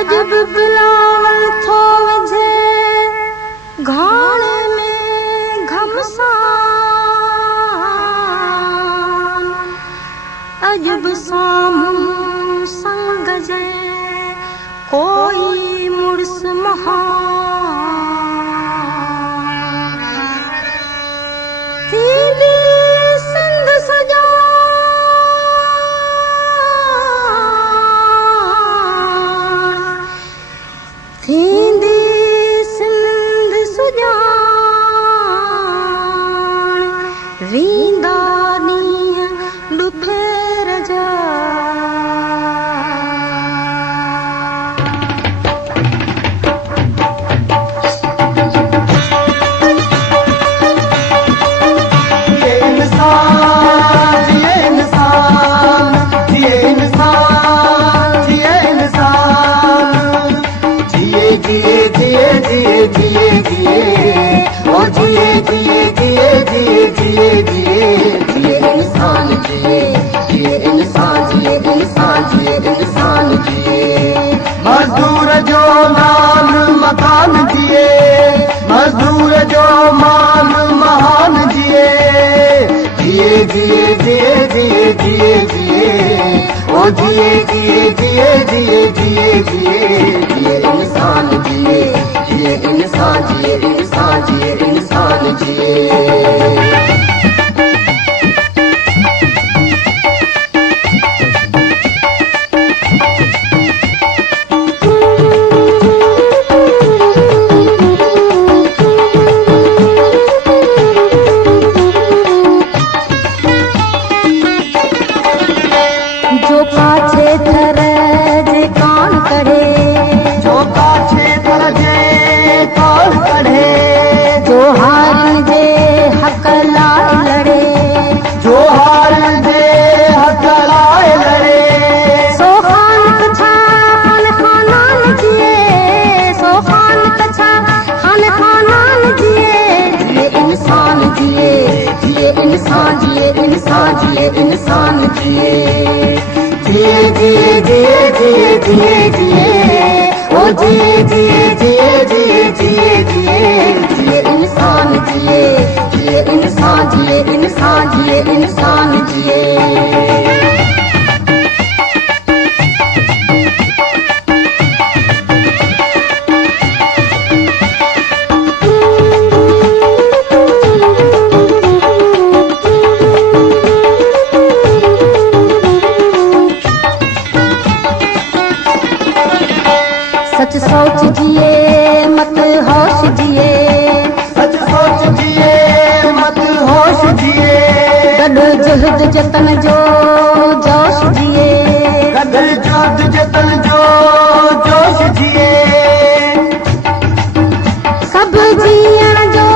अजब बिलावल थो विझे घाण में घमसान, अजब साम्हूं संग जे कोई मुड़स महान। थींदी सिंध सुजान, थींदी सिंध सुजान, रींदा ॾींहं ॾुखे रजा। मजदूर जो मान मकान जिए, मजदूर जो मान महान जिए, जिए जिए जिए जिए जिए जिए ओ जिए जिए जिए जिए जिए जिए जिए इंसान जिए, जिए इंसान जिए, इंसान जिए, इंसान जिए। जो काछे थर जे कान कढ़े, जो काछे थर जे कान कढ़े, जो हारन जे हक लाए लड़े, जो हारन जे हक लाए लड़े, सो खान कछा खान खानान जिए, सो खान कछा खान खानान जिए, जिए इंसान जिए, जिए इंसान जिए, इंसान जिए, इंसान जिए। जिए जिए जिए जिए जिए जिए ओ जिए जिए जिए जिए जिए जिए जिए इंसान जिए, जिए इंसान जिए, इंसान जिए, इंसान जिए। सच सोच जिए मत होश जिए, सच सोच जिए मत होश जिए, गॾु जुहद जतन जो जोश जिए, गॾु जोत जतन जो जोश जिए। सभु जीअण जो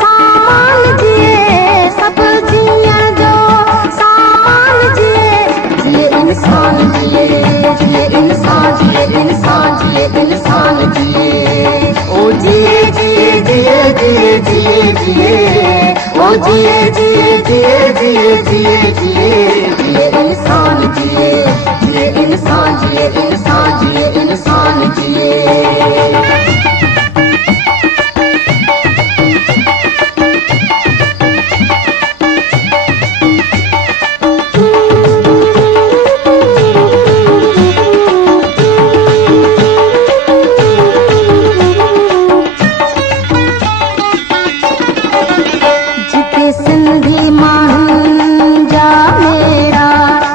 सामान जिए, सभु जीअण जो सामान जिए, जिए इंसान जिए, जिए इंसान जिए, इंसान जिए, इंसान जिए। ओ जिए जिए जिए जिए जिए जिए ओ जिए जिए जिए जिए जिए जिए जिए इंसान जिए, जिए इंसान जिए, इंसान जिए, इंसान जिए। जिते सिंधी माण्हुनि जा मेरा,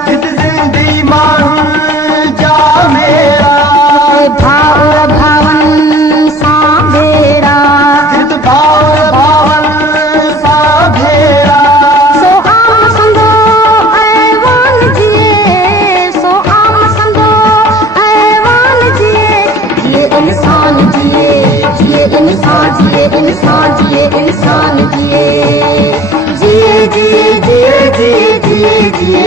जित सिंधी माण्हुनि जा मेरा, भाउर भावनि सां भेरा, जित भाउर भावनि सां भेरा, सो आम संदो ऐवान जिए, सो आम संदो ऐवान जिए, जिए इंसान जिए, जिए इंसान जिए, इंसान जिए, इंसान जिए। जिए जिए जिए जिए जिए जिए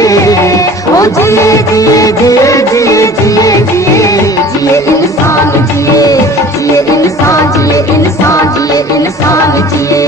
ओ जिए जिए जिए जिए जिए जिए जिए इंसान जिए, जिए इंसान जिए, इंसान जिए, इंसान जिए।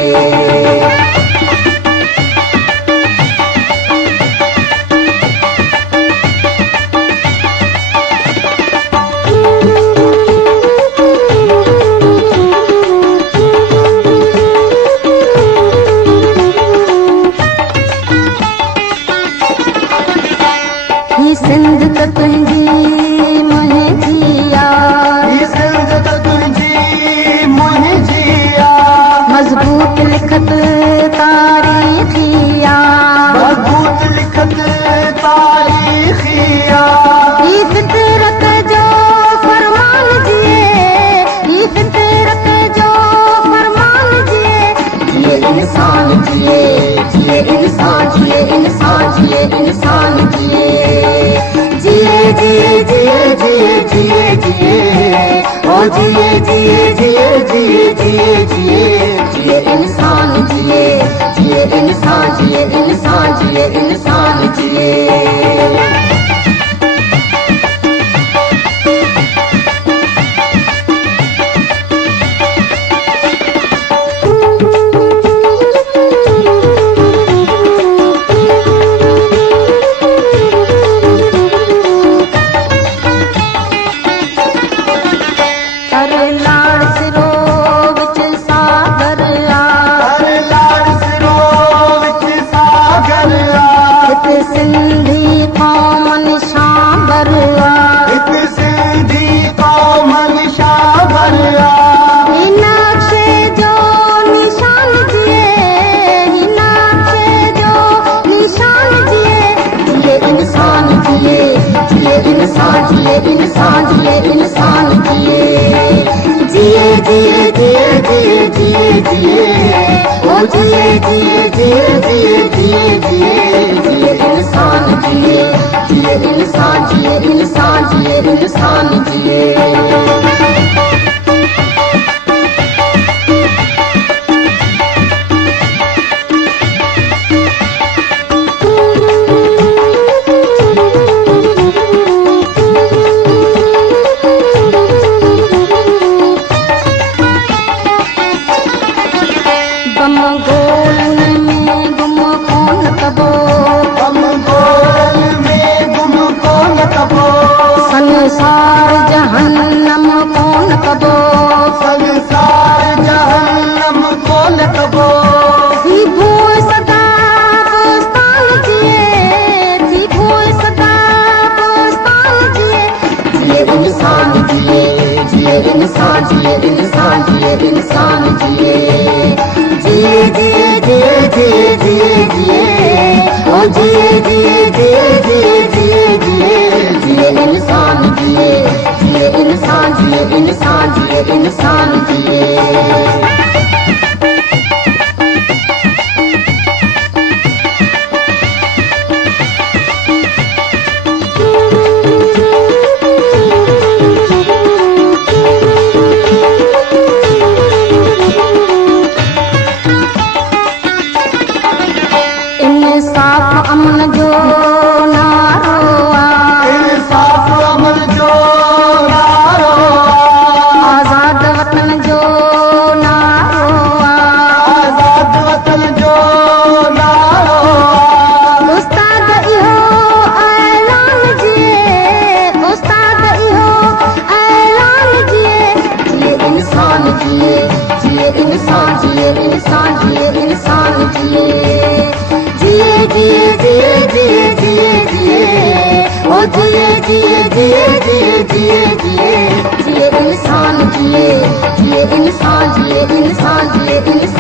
जिए जिए जिए जिए जिए जिए जिए इंसान जिए जिए इंसान जिए इंसान जिए इंसान जिए इंसान जिए इंसान जिए जिए जिए जिए जिए जिए जिए ओ जिए जिए जिए जिए जिए जिए जिए इंसान जिए जिए इंसान जिए इंसान जिए इंसान जिए संसार जहन्नम कौन कबो संसार जहन्नम कौन कबो थी भूल सदा पोस्तान जिए थी भूल सदा पोस्तान जिए जिए इंसान जिए जिए इंसान जिए इंसान जिए इंसान जिए जिए जिए जिए जिए जिए जिए ओ जिए जिए जिए जिए जिए जिए जिए इंसान जिए जिए इंसान जिए इंसान जिए इंसान जिए इंसाफ अमन जो नारो इंसाफ अमन जो नारो आजाद वतन जो नारो आजाद वतन जो नारो उस्ताद इहो ऐलान जिए उस्ताद इहो ऐलान जिए जिए इंसान जिए जिए इंसान जिए इंसान जिए इंसान जिए जिए जिए जिए जिए जिए ओ जिए जिए जिए जिए जिए जिए जिए इंसान जिए जिए इंसान जिए इंसान जिए इंसान